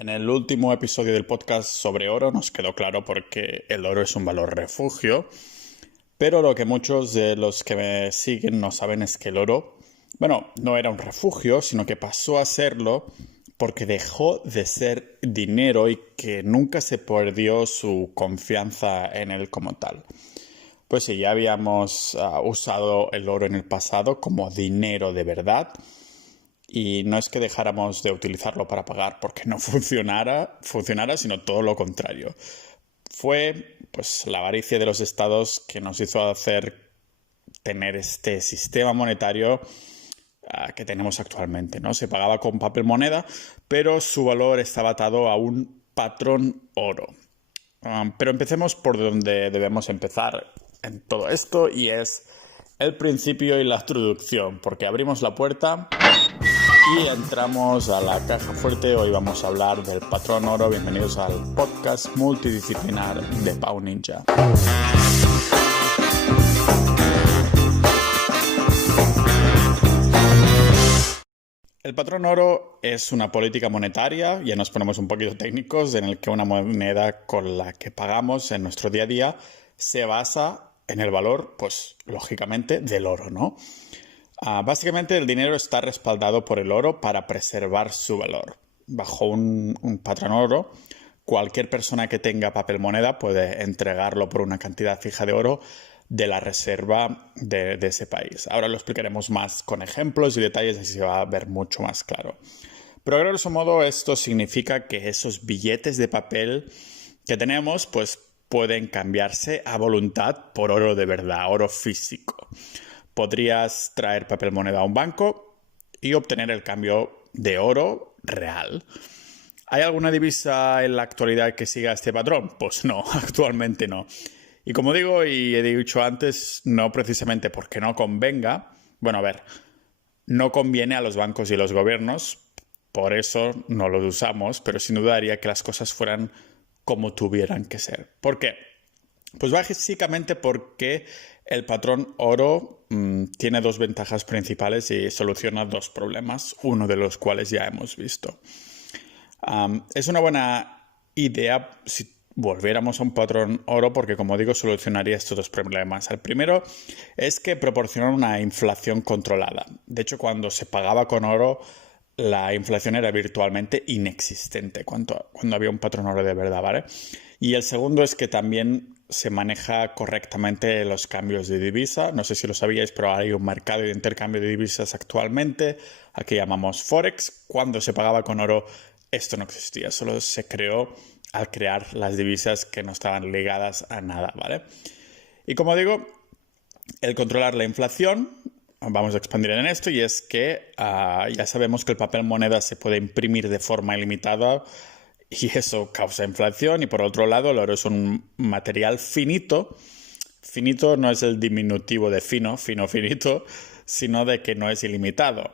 En el último episodio del podcast sobre oro nos quedó claro por qué el oro es un valor refugio, pero lo que muchos de los que me siguen no saben es que el oro, no era un refugio, sino que pasó a serlo porque dejó de ser dinero y que nunca se perdió su confianza en él como tal. Pues sí, ya habíamos usado el oro en el pasado como dinero de verdad. Y no es que dejáramos de utilizarlo para pagar porque no funcionara, sino todo lo contrario. Fue pues la avaricia de los estados que nos hizo tener este sistema monetario que tenemos actualmente, ¿no? Se pagaba con papel moneda, pero su valor estaba atado a un patrón oro. Pero empecemos por donde debemos empezar en todo esto, y es el principio y la introducción, porque abrimos la puerta y entramos a la caja fuerte. Hoy vamos a hablar del patrón oro. Bienvenidos al podcast multidisciplinar de Pau Ninja. El patrón oro es una política monetaria, ya nos ponemos un poquito técnicos, en el que una moneda con la que pagamos en nuestro día a día se basa en el valor, pues lógicamente, del oro, ¿no? Básicamente el dinero está respaldado por el oro para preservar su valor. Bajo un patrón oro, cualquier persona que tenga papel moneda puede entregarlo por una cantidad fija de oro de la reserva de ese país. Ahora lo explicaremos más con ejemplos y detalles, así se va a ver mucho más claro. Pero a grosso modo esto significa que esos billetes de papel que tenemos pues pueden cambiarse a voluntad por oro de verdad, oro físico. Podrías traer papel moneda a un banco y obtener el cambio de oro real. ¿Hay alguna divisa en la actualidad que siga este patrón? Pues no, actualmente no. Y como digo y he dicho antes, no precisamente porque no convenga. No conviene a los bancos y los gobiernos, por eso no los usamos, pero sin duda haría que las cosas fueran como tuvieran que ser. ¿Por qué? Pues básicamente porque el patrón oro tiene dos ventajas principales y soluciona dos problemas, uno de los cuales ya hemos visto. Es una buena idea si volviéramos a un patrón oro porque, como digo, solucionaría estos dos problemas. El primero es que proporciona una inflación controlada. De hecho, cuando se pagaba con oro, la inflación era virtualmente inexistente cuando había un patrón oro de verdad, ¿vale? Y el segundo es que también se maneja correctamente los cambios de divisa. No sé si lo sabíais, pero hay un mercado de intercambio de divisas actualmente, al que llamamos Forex. Cuando se pagaba con oro, esto no existía, solo se creó al crear las divisas que no estaban ligadas a nada, ¿vale? Y como digo, el controlar la inflación, vamos a expandir en esto, y es que ya sabemos que el papel moneda se puede imprimir de forma ilimitada y eso causa inflación. Y por otro lado, el oro es un material finito. Finito no es el diminutivo de finito, sino de que no es ilimitado.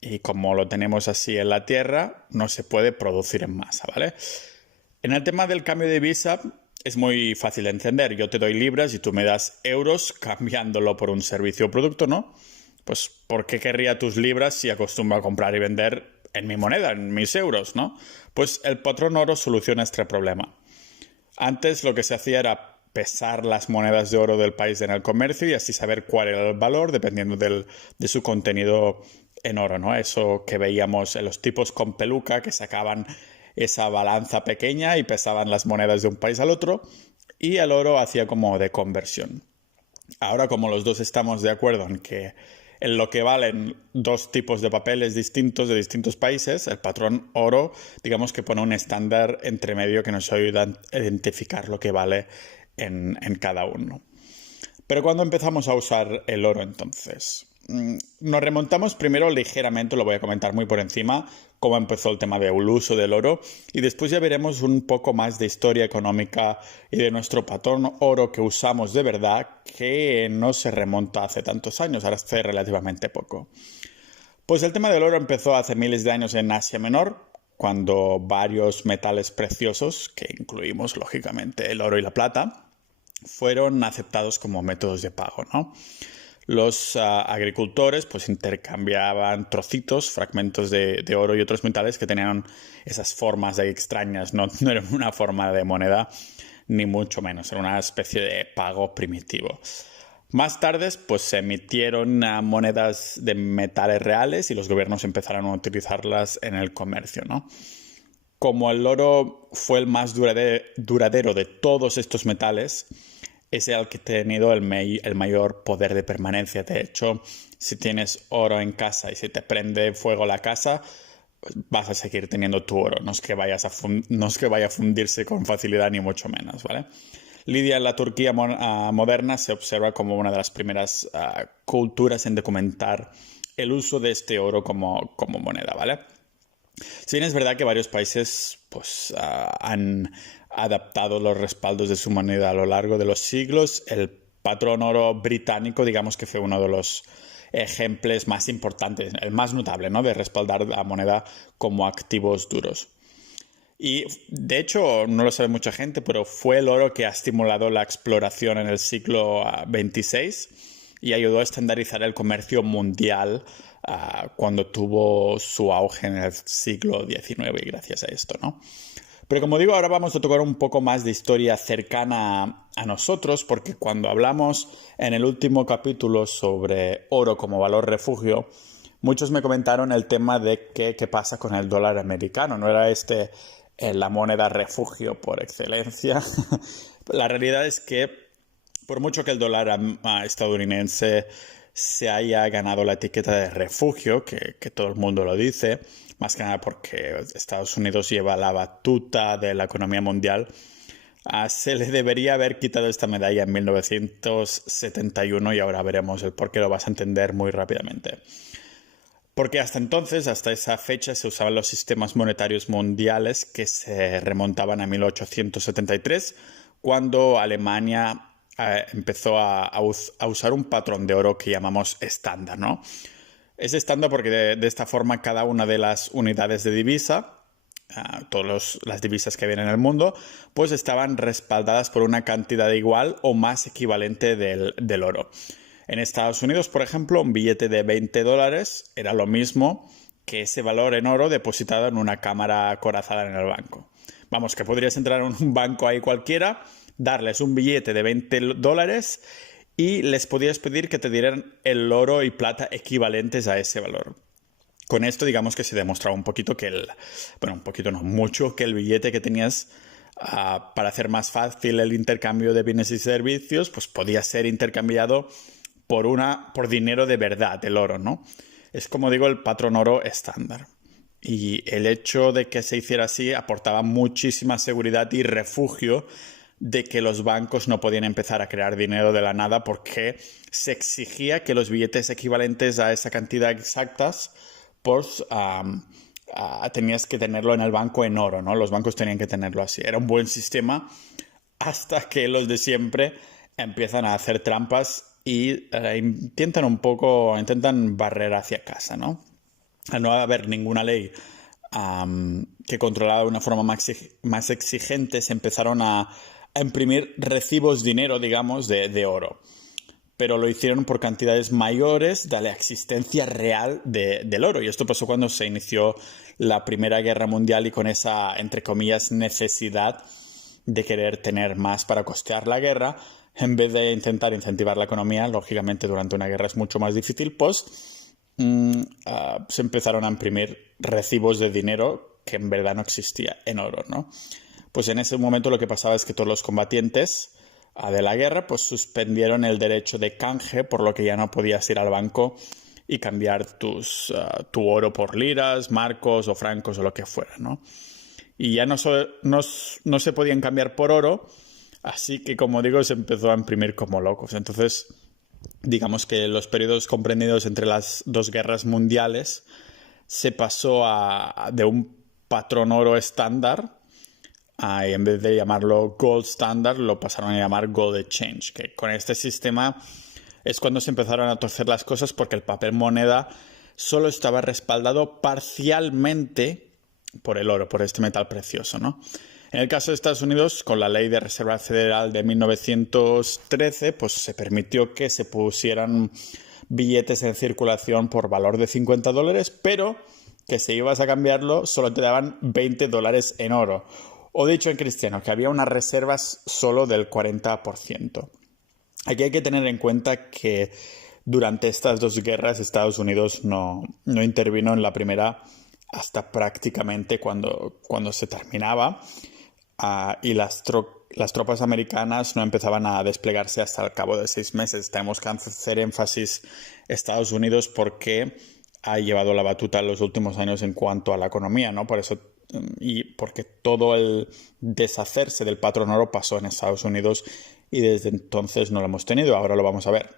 Y como lo tenemos así en la Tierra, no se puede producir en masa, ¿vale? En el tema del cambio de divisa es muy fácil de entender. Yo te doy libras y tú me das euros cambiándolo por un servicio o producto, ¿no? Pues ¿por qué querría tus libras si acostumbro a comprar y vender en mi moneda, en mis euros, ¿no? Pues el patrón oro soluciona este problema. Antes lo que se hacía era pesar las monedas de oro del país en el comercio y así saber cuál era el valor dependiendo de su contenido en oro, ¿no? Eso que veíamos en los tipos con peluca que sacaban esa balanza pequeña y pesaban las monedas de un país al otro, y el oro hacía como de conversión. Ahora, como los dos estamos de acuerdo en lo que valen dos tipos de papeles distintos de distintos países, el patrón oro, digamos que pone un estándar entre medio que nos ayuda a identificar lo que vale en cada uno. Pero ¿cuándo empezamos a usar el oro entonces? Nos remontamos primero ligeramente, lo voy a comentar muy por encima, cómo empezó el tema del uso del oro, y después ya veremos un poco más de historia económica y de nuestro patrón oro que usamos de verdad, que no se remonta hace tantos años, ahora hace relativamente poco. Pues el tema del oro empezó hace miles de años en Asia Menor, cuando varios metales preciosos, que incluimos lógicamente el oro y la plata, fueron aceptados como métodos de pago, ¿no? Los agricultores pues intercambiaban trocitos, fragmentos de oro y otros metales que tenían esas formas ahí extrañas. No era una forma de moneda, ni mucho menos. Era una especie de pago primitivo. Más tarde, pues se emitieron monedas de metales reales y los gobiernos empezaron a utilizarlas en el comercio, ¿no? Como el oro fue el más duradero de todos estos metales, es el que ha tenido el mayor poder de permanencia. De hecho, si tienes oro en casa y se te prende fuego la casa, vas a seguir teniendo tu oro. No es que vaya a fundirse con facilidad, ni mucho menos, ¿vale? Lidia, en la Turquía moderna, se observa como una de las primeras culturas en documentar el uso de este oro como moneda, ¿vale? Si bien es verdad que varios países pues, han adaptado los respaldos de su moneda a lo largo de los siglos, el patrón oro británico, digamos que fue uno de los ejemplos más importantes, el más notable, ¿no?, de respaldar la moneda como activos duros. Y de hecho, no lo sabe mucha gente, pero fue el oro que ha estimulado la exploración en el siglo XXVI y ayudó a estandarizar el comercio mundial cuando tuvo su auge en el siglo XIX, gracias a esto, ¿no? Pero como digo, ahora vamos a tocar un poco más de historia cercana a nosotros, porque cuando hablamos en el último capítulo sobre oro como valor refugio, muchos me comentaron el tema de qué pasa con el dólar americano. ¿No era la moneda refugio por excelencia? La realidad es que por mucho que el dólar estadounidense se haya ganado la etiqueta de refugio, que todo el mundo lo dice, más que nada porque Estados Unidos lleva la batuta de la economía mundial, se le debería haber quitado esta medalla en 1971 y ahora veremos el por qué, lo vas a entender muy rápidamente. Porque hasta entonces, hasta esa fecha, se usaban los sistemas monetarios mundiales que se remontaban a 1873, cuando Alemania empezó a usar un patrón de oro que llamamos estándar, ¿no? Es estándar porque de esta forma cada una de las unidades de divisa, todas las divisas que había en el mundo, pues estaban respaldadas por una cantidad igual o más equivalente del oro. En Estados Unidos, por ejemplo, un billete de $20 era lo mismo que ese valor en oro depositado en una cámara acorazada en el banco. Vamos, que podrías entrar en un banco ahí cualquiera, darles un billete de $20 y les podías pedir que te dieran el oro y plata equivalentes a ese valor. Con esto, digamos que se demostraba un poquito mucho, que el billete que tenías para hacer más fácil el intercambio de bienes y servicios, pues podía ser intercambiado por dinero de verdad, el oro, ¿no? Es, como digo, el patrón oro estándar. Y el hecho de que se hiciera así aportaba muchísima seguridad y refugio de que los bancos no podían empezar a crear dinero de la nada, porque se exigía que los billetes equivalentes a esa cantidad exactas, pues tenías que tenerlo en el banco en oro, ¿no? Los bancos tenían que tenerlo así. Era un buen sistema hasta que los de siempre empiezan a hacer trampas y intentan barrer hacia casa, ¿no? Al no haber ninguna ley que controlara de una forma más exigente, se empezaron a imprimir recibos dinero, digamos, de oro. Pero lo hicieron por cantidades mayores de la existencia real del oro. Y esto pasó cuando se inició la Primera Guerra Mundial y con esa, entre comillas, necesidad de querer tener más para costear la guerra, en vez de intentar incentivar la economía. Lógicamente, durante una guerra es mucho más difícil, pues se empezaron a imprimir recibos de dinero que en verdad no existía en oro, ¿no? Pues en ese momento lo que pasaba es que todos los combatientes de la guerra pues suspendieron el derecho de canje, por lo que ya no podías ir al banco y cambiar tu oro por liras, marcos o francos o lo que fuera, ¿no? Y ya no se podían cambiar por oro, así que, como digo, se empezó a imprimir como locos. Entonces, digamos que los periodos comprendidos entre las dos guerras mundiales se pasó de un patrón oro estándar y en vez de llamarlo Gold Standard lo pasaron a llamar Gold Exchange, que con este sistema es cuando se empezaron a torcer las cosas, porque el papel moneda solo estaba respaldado parcialmente por el oro, por este metal precioso, ¿no? En el caso de Estados Unidos, con la Ley de Reserva Federal de 1913, pues se permitió que se pusieran billetes en circulación por valor de $50, pero que si ibas a cambiarlo solo te daban $20 en oro. O dicho en cristiano, que había unas reservas solo del 40%. Aquí hay que tener en cuenta que durante estas dos guerras Estados Unidos no intervino en la primera hasta prácticamente cuando se terminaba. Y las tropas americanas no empezaban a desplegarse hasta el cabo de 6 meses. Tenemos que hacer énfasis Estados Unidos porque ha llevado la batuta en los últimos años en cuanto a la economía, ¿no? Por eso, y porque todo el deshacerse del patrón oro pasó en Estados Unidos y desde entonces no lo hemos tenido. Ahora lo vamos a ver.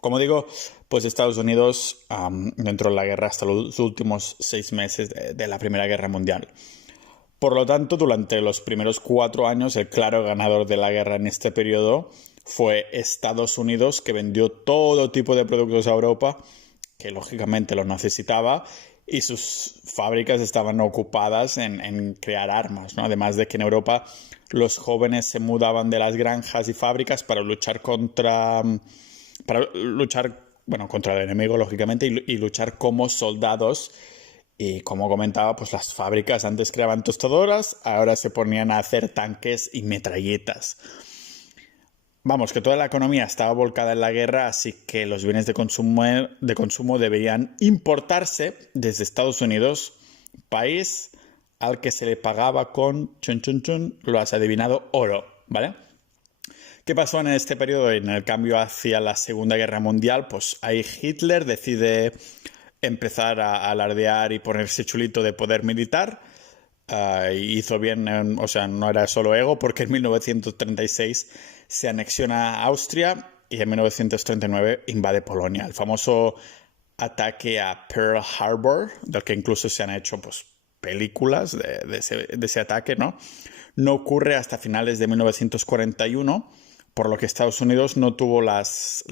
Como digo, pues Estados Unidos entró en la guerra hasta los últimos 6 meses de la Primera Guerra Mundial. Por lo tanto, durante los primeros 4 años, el claro ganador de la guerra en este periodo fue Estados Unidos, que vendió todo tipo de productos a Europa, que lógicamente los necesitaba, y sus fábricas estaban ocupadas en crear armas, ¿no? Además de que en Europa los jóvenes se mudaban de las granjas y fábricas para luchar contra el enemigo, lógicamente, y luchar como soldados. Y como comentaba, pues las fábricas antes creaban tostadoras, ahora se ponían a hacer tanques y metralletas. Vamos, que toda la economía estaba volcada en la guerra, así que los bienes de consumo deberían importarse desde Estados Unidos, país al que se le pagaba con, lo has adivinado, oro, ¿vale? ¿Qué pasó en este periodo? En el cambio hacia la Segunda Guerra Mundial, pues ahí Hitler decide empezar a alardear y ponerse chulito de poder militar. Y hizo bien, no era solo ego, porque en 1936 se anexiona Austria y en 1939 invade Polonia. El famoso ataque a Pearl Harbor, del que incluso se han hecho pues, películas de ese ataque, ¿no? No ocurre hasta finales de 1941, por lo que Estados Unidos no tuvo las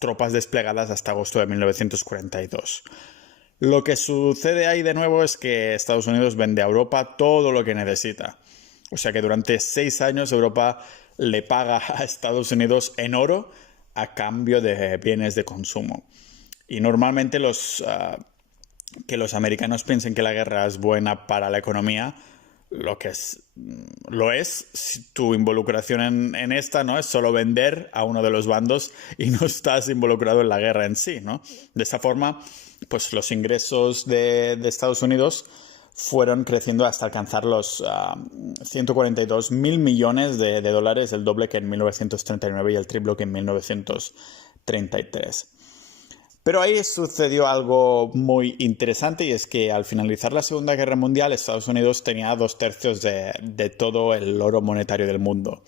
tropas desplegadas hasta agosto de 1942. Lo que sucede ahí de nuevo es que Estados Unidos vende a Europa todo lo que necesita. O sea que durante 6 años Europa le paga a Estados Unidos en oro a cambio de bienes de consumo. Y normalmente que los americanos piensen que la guerra es buena para la economía, lo es si tu involucración en esta, ¿no? Es solo vender a uno de los bandos y no estás involucrado en la guerra en sí, ¿no? De esta forma, pues los ingresos de Estados Unidos fueron creciendo hasta alcanzar los 142.000 millones de dólares, el doble que en 1939 y el triple que en 1933. Pero ahí sucedió algo muy interesante y es que al finalizar la Segunda Guerra Mundial Estados Unidos tenía 2/3 de todo el oro monetario del mundo.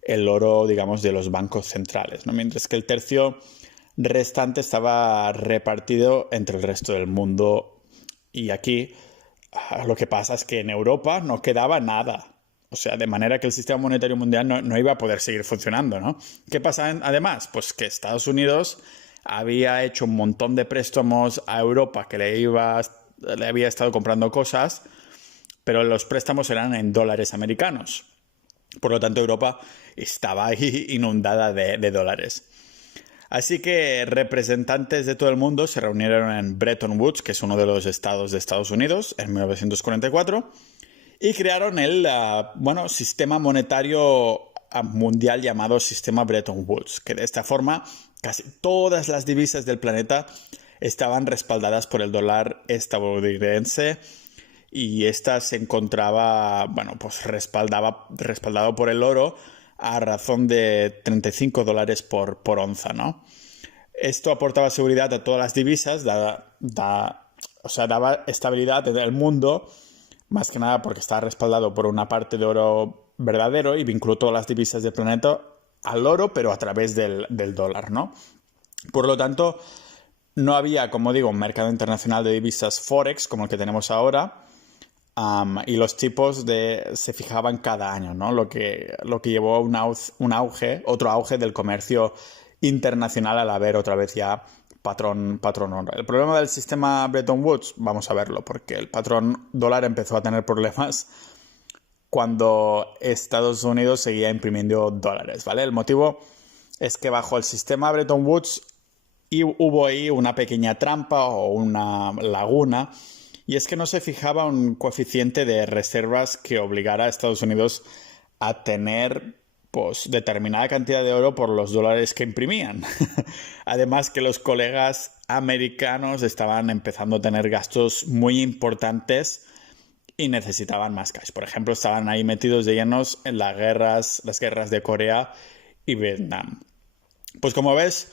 El oro, digamos, de los bancos centrales, ¿no? Mientras que el tercio restante estaba repartido entre el resto del mundo. Y aquí lo que pasa es que en Europa no quedaba nada. O sea, de manera que el sistema monetario mundial no iba a poder seguir funcionando, ¿no? ¿Qué pasa además? Pues que Estados Unidos había hecho un montón de préstamos a Europa que le había estado comprando cosas, pero los préstamos eran en dólares americanos. Por lo tanto, Europa estaba ahí inundada de dólares. Así que representantes de todo el mundo se reunieron en Bretton Woods, que es uno de los estados de Estados Unidos, en 1944, y crearon el sistema monetario mundial llamado Sistema Bretton Woods, que de esta forma casi todas las divisas del planeta estaban respaldadas por el dólar estadounidense y esta se encontraba, respaldado por el oro a razón de $35 por onza, ¿no? Esto aportaba seguridad a todas las divisas, daba estabilidad al mundo, más que nada porque estaba respaldado por una parte de oro verdadero y vinculó todas las divisas del planeta al oro, pero a través del dólar, ¿no? Por lo tanto, no había, como digo, un mercado internacional de divisas Forex como el que tenemos ahora, y los tipos se fijaban cada año, ¿no? Lo que llevó a otro auge del comercio internacional al haber otra vez ya patrón oro. El problema del sistema Bretton Woods, vamos a verlo, porque el patrón dólar empezó a tener problemas cuando Estados Unidos seguía imprimiendo dólares, ¿vale? El motivo es que bajo el sistema Bretton Woods hubo ahí una pequeña trampa o una laguna, y es que no se fijaba un coeficiente de reservas que obligara a Estados Unidos a tener pues determinada cantidad de oro por los dólares que imprimían. Además que los colegas americanos estaban empezando a tener gastos muy importantes y necesitaban más cash. Por ejemplo, estaban ahí metidos de llenos en las guerras de Corea y Vietnam. Pues como ves,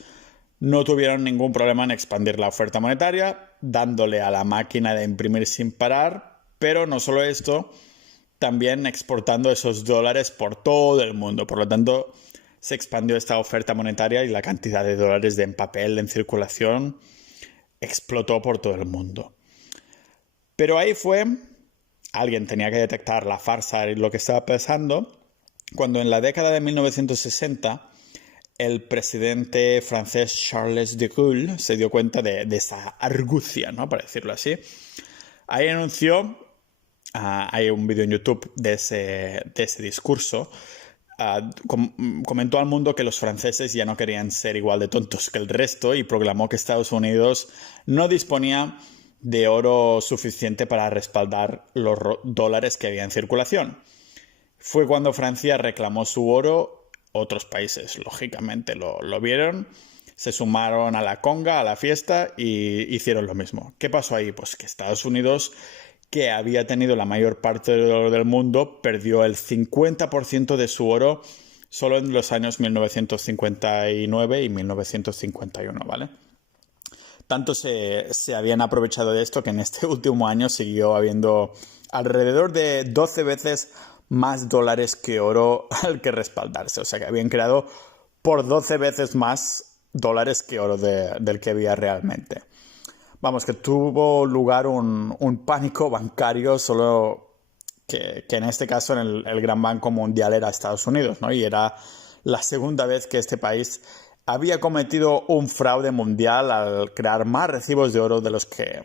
no tuvieron ningún problema en expandir la oferta monetaria, dándole a la máquina de imprimir sin parar, pero no solo esto, también exportando esos dólares por todo el mundo. Por lo tanto, se expandió esta oferta monetaria y la cantidad de dólares en papel en circulación explotó por todo el mundo. Pero ahí alguien tenía que detectar la farsa y lo que estaba pasando, cuando en la década de 1960 el presidente francés Charles de Gaulle se dio cuenta de esa argucia, ¿no? Para decirlo así. Ahí anunció, hay un vídeo en YouTube de ese discurso, comentó al mundo que los franceses ya no querían ser igual de tontos que el resto y proclamó que Estados Unidos no disponía de oro suficiente para respaldar los dólares que había en circulación. Fue cuando Francia reclamó su oro. Otros países, lógicamente, lo vieron, se sumaron a la conga, a la fiesta y hicieron lo mismo. ¿Qué pasó ahí? Pues que Estados Unidos, que había tenido la mayor parte del oro del mundo, perdió el 50% de su oro solo en los años 1959 y 1951, ¿vale? Tanto se habían aprovechado de esto que en este último año siguió habiendo alrededor de 12 veces más dólares que oro al que respaldarse. O sea que habían creado por 12 veces más dólares que oro del que había realmente. Vamos, que tuvo lugar un pánico bancario, solo que en este caso en el gran banco mundial era Estados Unidos, ¿no? Y era la segunda vez que este país había cometido un fraude mundial al crear más recibos de oro de los que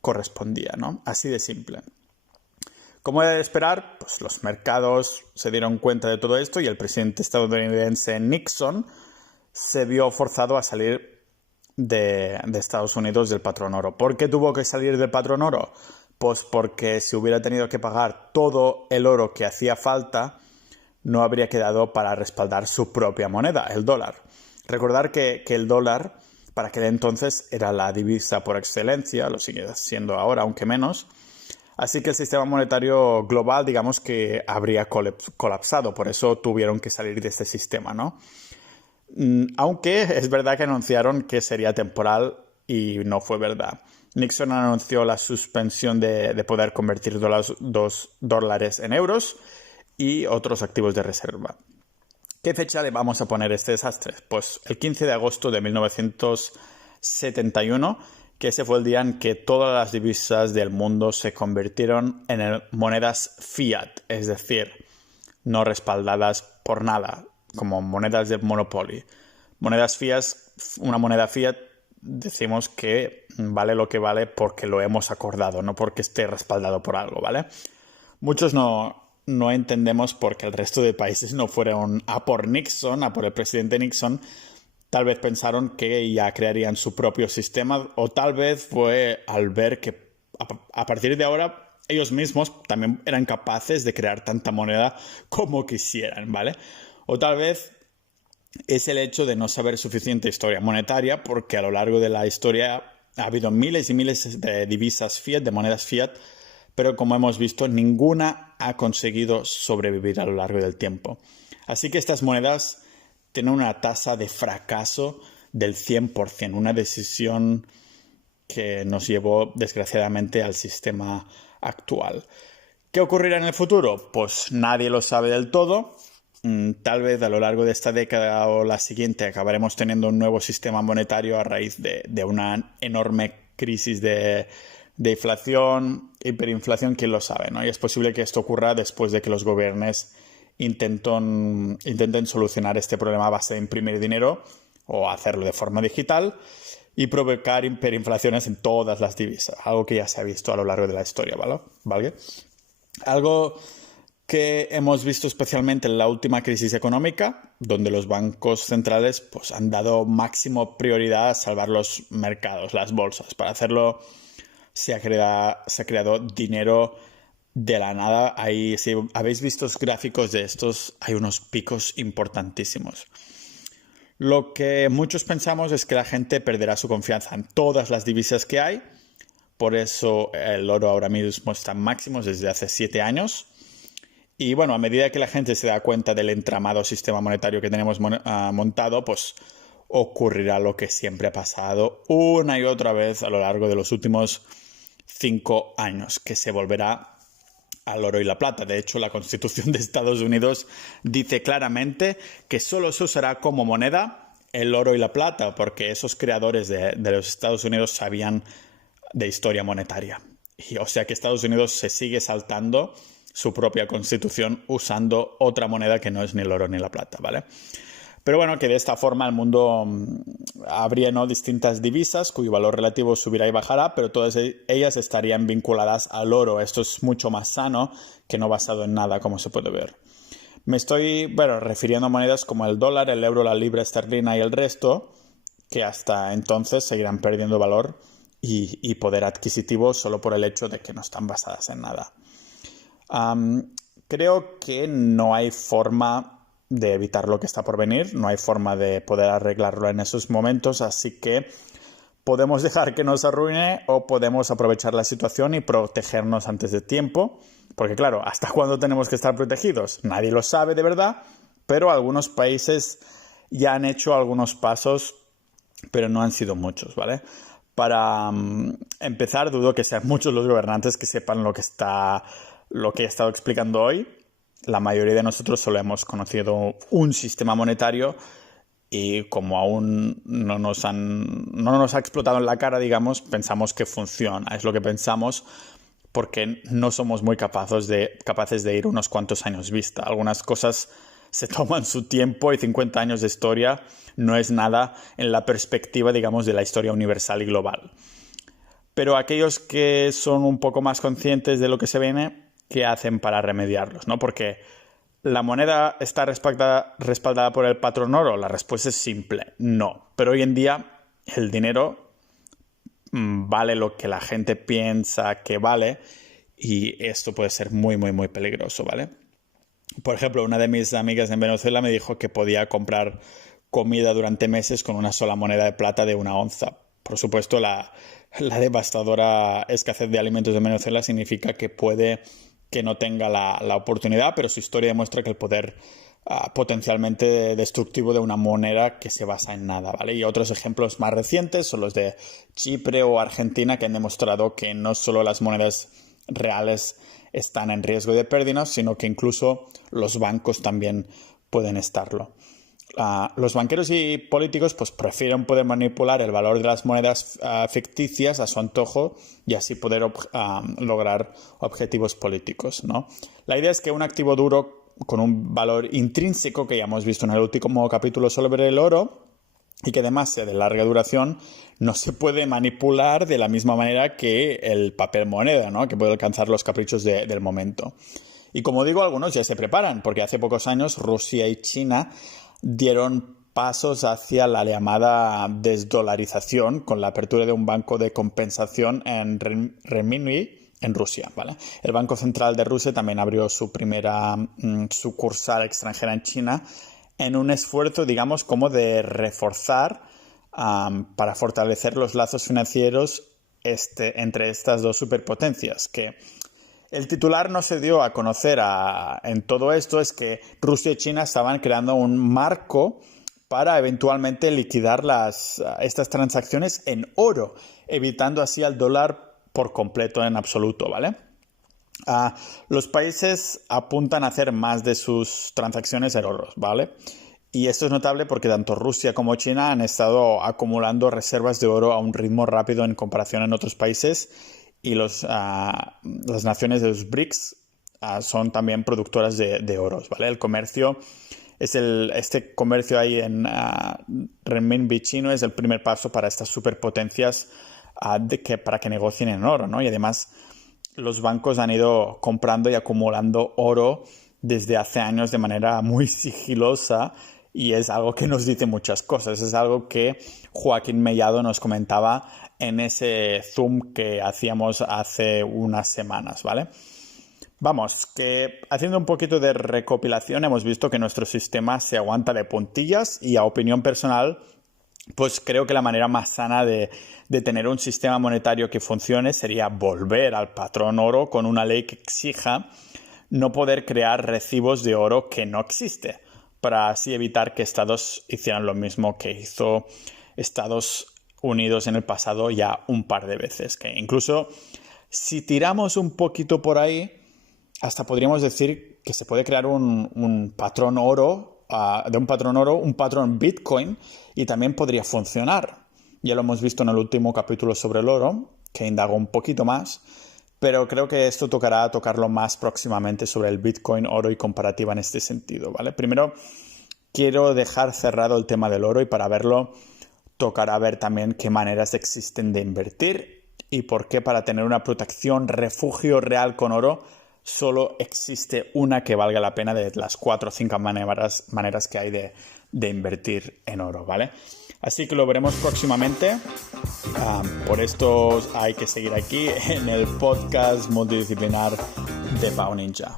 correspondía, ¿no? Así de simple. Como era de esperar, pues los mercados se dieron cuenta de todo esto y el presidente estadounidense Nixon se vio forzado a salir de Estados Unidos del patrón oro. ¿Por qué tuvo que salir del patrón oro? Pues porque si hubiera tenido que pagar todo el oro que hacía falta, no habría quedado para respaldar su propia moneda, el dólar. Recordar que el dólar, para aquel entonces, era la divisa por excelencia, lo sigue siendo ahora, aunque menos. Así que el sistema monetario global, digamos que habría colapsado, por eso tuvieron que salir de este sistema, ¿no? Aunque es verdad que anunciaron que sería temporal y no fue verdad. Nixon anunció la suspensión de poder convertir dólares en euros y otros activos de reserva. ¿Qué fecha le vamos a poner a este desastre? Pues el 15 de agosto de 1971, que ese fue el día en que todas las divisas del mundo se convirtieron en monedas fiat, es decir, no respaldadas por nada, como monedas de Monopoly. Monedas fiat, una moneda fiat, decimos que vale lo que vale porque lo hemos acordado, no porque esté respaldado por algo, ¿vale? Muchos no entendemos por qué el resto de países no fueron a por Nixon, a por el presidente Nixon. Tal vez pensaron que ya crearían su propio sistema, o tal vez fue al ver que a partir de ahora ellos mismos también eran capaces de crear tanta moneda como quisieran, ¿vale? O tal vez es el hecho de no saber suficiente historia monetaria, porque a lo largo de la historia ha habido miles y miles de divisas fiat, de monedas fiat, pero como hemos visto, ninguna ha conseguido sobrevivir a lo largo del tiempo. Así que estas monedas tienen una tasa de fracaso del 100%, una decisión que nos llevó desgraciadamente al sistema actual. ¿Qué ocurrirá en el futuro? Pues nadie lo sabe del todo. Tal vez a lo largo de esta década o la siguiente acabaremos teniendo un nuevo sistema monetario a raíz de una enorme crisis de inflación, hiperinflación, quién lo sabe, ¿no? Y es posible que esto ocurra después de que los gobiernos intenten solucionar este problema a base de imprimir dinero o hacerlo de forma digital y provocar hiperinflaciones en todas las divisas, algo que ya se ha visto a lo largo de la historia, ¿vale? Algo que hemos visto especialmente en la última crisis económica, donde los bancos centrales pues, han dado máximo prioridad a salvar los mercados, las bolsas. Para hacerlo se ha creado dinero de la nada. Ahí, si habéis visto los gráficos de estos, hay unos picos importantísimos. Lo que muchos pensamos es que la gente perderá su confianza en todas las divisas que hay. Por eso el oro ahora mismo está en máximos desde hace 7 años. Y bueno, a medida que la gente se da cuenta del entramado sistema monetario que tenemos montado, pues ocurrirá lo que siempre ha pasado una y otra vez a lo largo de los últimos 5 años, que se volverá al oro y la plata. De hecho, la Constitución de Estados Unidos dice claramente que solo se usará como moneda el oro y la plata, porque esos creadores de los Estados Unidos sabían de historia monetaria. Y, o sea que Estados Unidos se sigue saltando su propia constitución usando otra moneda que no es ni el oro ni la plata, ¿vale? Pero bueno, que de esta forma el mundo habría, ¿no?, distintas divisas cuyo valor relativo subirá y bajará, pero todas ellas estarían vinculadas al oro. Esto es mucho más sano que no basado en nada, como se puede ver. Me estoy, refiriendo a monedas como el dólar, el euro, la libra esterlina y el resto, que hasta entonces seguirán perdiendo valor y poder adquisitivo solo por el hecho de que no están basadas en nada. Creo que no hay forma de evitar lo que está por venir, no hay forma de poder arreglarlo en esos momentos, así que podemos dejar que nos arruine o podemos aprovechar la situación y protegernos antes de tiempo, porque claro, ¿hasta cuándo tenemos que estar protegidos? Nadie lo sabe de verdad, pero algunos países ya han hecho algunos pasos, pero no han sido muchos, ¿vale? Para empezar, dudo que sean muchos los gobernantes que sepan lo que he estado explicando hoy. La mayoría de nosotros solo hemos conocido un sistema monetario y como aún no nos ha explotado en la cara, digamos, pensamos que funciona. Es lo que pensamos porque no somos muy capaces de ir unos cuantos años vista. Algunas cosas se toman su tiempo y 50 años de historia no es nada en la perspectiva, digamos, de la historia universal y global. Pero aquellos que son un poco más conscientes de lo que se viene, ¿qué hacen para remediarlos, ¿no? Porque ¿la moneda está respaldada por el patrón oro? La respuesta es simple, no. Pero hoy en día el dinero vale lo que la gente piensa que vale y esto puede ser muy, muy, muy peligroso, ¿vale? Por ejemplo, una de mis amigas en Venezuela me dijo que podía comprar comida durante meses con una sola moneda de plata de 1 onza. Por supuesto, la devastadora escasez de alimentos en Venezuela significa que puede que no tenga la oportunidad, pero su historia demuestra que el poder potencialmente destructivo de una moneda que se basa en nada, ¿vale? Y otros ejemplos más recientes son los de Chipre o Argentina, que han demostrado que no solo las monedas reales están en riesgo de pérdida, sino que incluso los bancos también pueden estarlo. Los banqueros y políticos pues prefieren poder manipular el valor de las monedas ficticias a su antojo y así poder lograr objetivos políticos, ¿no? La idea es que un activo duro con un valor intrínseco, que ya hemos visto en el último capítulo sobre el oro, y que además sea de larga duración, no se puede manipular de la misma manera que el papel moneda, ¿no?, que puede alcanzar los caprichos del momento. Y como digo, algunos ya se preparan, porque hace pocos años Rusia y China dieron pasos hacia la llamada desdolarización con la apertura de un banco de compensación en renminbi en Rusia, ¿vale? El Banco Central de Rusia también abrió su primera sucursal extranjera en China en un esfuerzo, digamos, como de reforzar para fortalecer los lazos financieros entre estas dos superpotencias, que el titular no se dio a conocer en todo esto, es que Rusia y China estaban creando un marco para eventualmente liquidar estas transacciones en oro, evitando así al dólar por completo en absoluto, ¿vale? Los países apuntan a hacer más de sus transacciones en oro, ¿vale? Y esto es notable porque tanto Rusia como China han estado acumulando reservas de oro a un ritmo rápido en comparación en otros países y las naciones de los BRICS son también productoras de oros, ¿vale? El comercio este comercio ahí en renminbi chino es el primer paso para estas superpotencias para que negocien en oro, ¿no? Y además los bancos han ido comprando y acumulando oro desde hace años de manera muy sigilosa y es algo que nos dice muchas cosas. Es algo que Joaquín Mellado nos comentaba en ese Zoom que hacíamos hace unas semanas, ¿vale? Vamos, que haciendo un poquito de recopilación hemos visto que nuestro sistema se aguanta de puntillas y a opinión personal, pues creo que la manera más sana de tener un sistema monetario que funcione sería volver al patrón oro con una ley que exija no poder crear recibos de oro que no existe, para así evitar que Estados hicieran lo mismo que hizo Estados Unidos en el pasado ya un par de veces. Que incluso si tiramos un poquito por ahí, hasta podríamos decir que se puede crear un patrón oro, de un patrón oro, un patrón Bitcoin, y también podría funcionar. Ya lo hemos visto en el último capítulo sobre el oro, que indagó un poquito más, pero creo que esto tocará tocarlo más próximamente sobre el Bitcoin, oro y comparativa en este sentido, ¿vale? Primero, quiero dejar cerrado el tema del oro y para verlo tocará ver también qué maneras existen de invertir y por qué para tener una protección, refugio real con oro, solo existe una que valga la pena de las 4 o 5 maneras que hay de invertir en oro, ¿vale? Así que lo veremos próximamente. Por esto hay que seguir aquí en el podcast multidisciplinar de Pau Ninja.